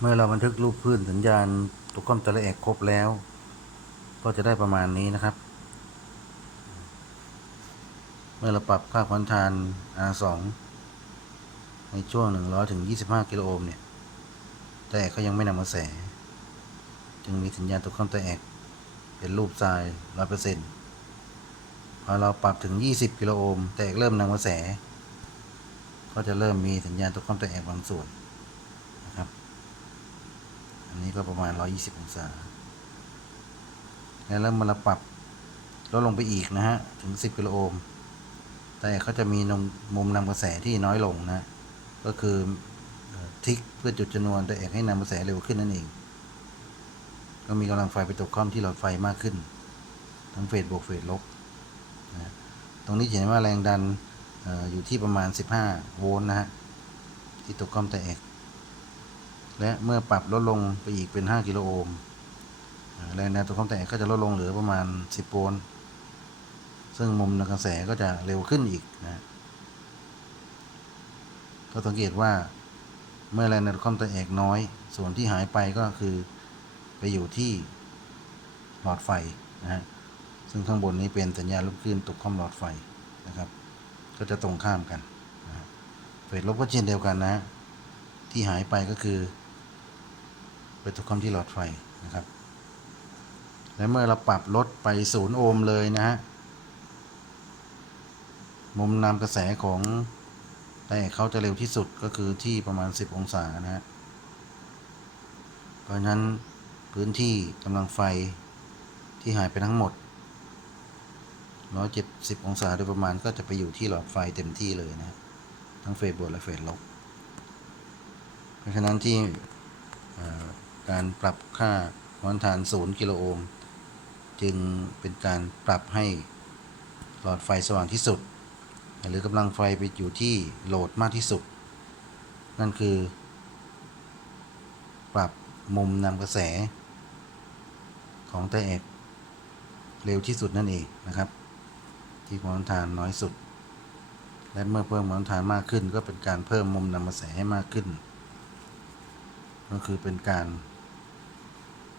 เมื่อเราบันทึกรูปคลื่นสัญญาณตัวคอมแต่ละแอกครบแล้วก็จะได้ประมาณนี้นะครับเมื่อเราปรับค่าความทาน R2 ในช่วง100ถึง25กิโลโอห์มเนี่ยแต่ก็ยังไม่นำกระแสจึงมีสัญญาณตัวคอมแต่แอกเป็นรูปทราย 100% พอเราปรับถึง20กิโลโอห์มแต่เริ่มนำกระแสก็จะเริ่มมีสัญญาณตัวคอมแต่แอกบางส่วนนะครับอันนี้ก็ประมาณ120องศาแล้วเริ่มมาปรับลดลงไปอีกนะฮะถึง10กิโลโอห์มแต่เขาจะมีมุมนำกระแสที่น้อยลงนะก็คือทิกเพื่อจุดชนวนแต่เอกให้นำกระแสเร็วขึ้นนั่นเองก็มีกำลังไฟไปตกคอมที่หลอดไฟมากขึ้นทั้งเฟสบวกเฟสลบนะตรงนี้เห็นว่าแรงดันอยู่ที่ประมาณ15โวลต์นะฮะที่ตกคอมแต่เอกและเมื่อปรับลดลงไปอีกเป็น5กิโลโอห์มแรงดันตกคอมแต่เอกก็จะลดลงเหลือประมาณ10โวลต์ซึ่งมุมกระแสก็จะเร็วขึ้นอีกนะก็สังเกตว่าเมื่อแรงดันคอมแต่เอกน้อยส่วนที่หายไปก็คือไปอยู่ที่หลอดไฟนะฮะซึ่งข้างบนนี้เป็นสัญญาณลูกคลื่นตกคอมหลอดไฟนะครับก็จะตรงข้ามกันนะเฟสลบก็เช่นเดียวกันนะที่หายไปก็คือไปตกคอมที่หลอดไฟนะครับและเมื่อเราปรับลดไป0โอห์มเลยนะฮะมุมนำกระแสของแต่เขาจะเร็วที่สุดก็คือที่ประมาณ10องศานะฮะเพราะฉะนั้นพื้นที่กำลังไฟที่หายไปทั้งหมด170องศาโดยประมาณก็จะไปอยู่ที่หลอดไฟเต็มที่เลยนะทั้งเฟสบวกและเฟสลบเพราะฉะนั้นที่การปรับค่าความทาน0กิโลโอห์มจึงเป็นการปรับให้หลอดไฟสว่างที่สุดหรือกำลังไฟไปอยู่ที่โหลดมากที่สุดนั่นคือปรับมุมนำกระแสของแต่เอกเร็วที่สุดนั่นเองนะครับที่ความทานน้อยสุดและเมื่อเพิ่มความทานมากขึ้นก็เป็นการเพิ่มมุมนำกระแสให้มากขึ้นก็คือเป็นการ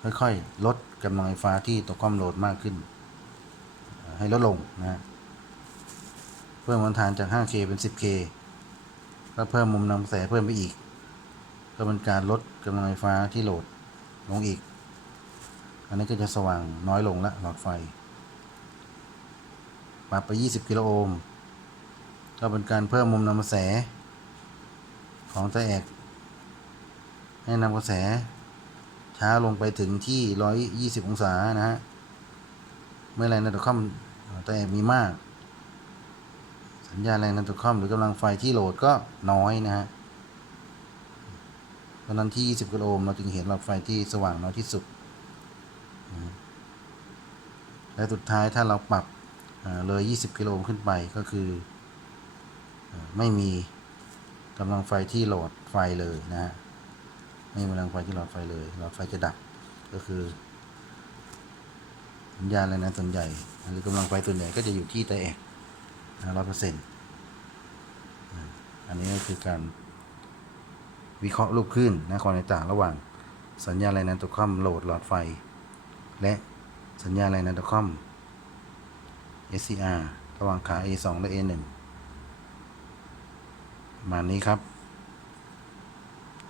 ค่อยๆลดกำลังไฟฟ้าที่ตกคอมโหลดมากขึ้นให้ลดลงนะเพิ่มความทานจาก 5K เป็น 10K ก็เพิ่มมุมนำกระแสเพิ่มไปอีกก็เป็นการลดกำลังไฟฟ้าที่โหลดลงอีกอันนี้ก็จะสว่างน้อยลงละหลอดไฟปรับไป20กิโลโอห์มก็เป็นการเพิ่มมุมนำกระแสของแต่เอกให้นำกระแสช้าลงไปถึงที่120องศานะฮะเมื่อแรงดันตกคอมแต่เอกมีมากสัญญาณแรงดันตกคอมหรือกำลังไฟที่โหลดก็น้อยนะฮะเพราะนั้นที่20กิโลโอห์มเราจึงเห็นหลอดไฟที่สว่างน้อยที่สุดและสุดท้ายถ้าเราปรับเลย20กิโลโอห์มขึ้นไปก็คือไม่มีกำลังไฟที่โหลดไฟเลยนะฮะไม่มีกำลังไฟที่หลอดไฟเลยหลอดไฟจะดับก็คือสัญญาณแรงดันส่วนใหญ่หรือกำลังไฟส่วนใหญ่ก็จะอยู่ที่แต่เอก100%อันนี้ก็คือการวิเคราะห์รูปคลื่นนะความแตกต่างระหว่างสัญญาณแรงดันตกคอมโหลดหลอดไฟและสัญญาณแรงดันตกคอม SCR ระหว่างขา A2 และ A1 ประมาณนี้ครับ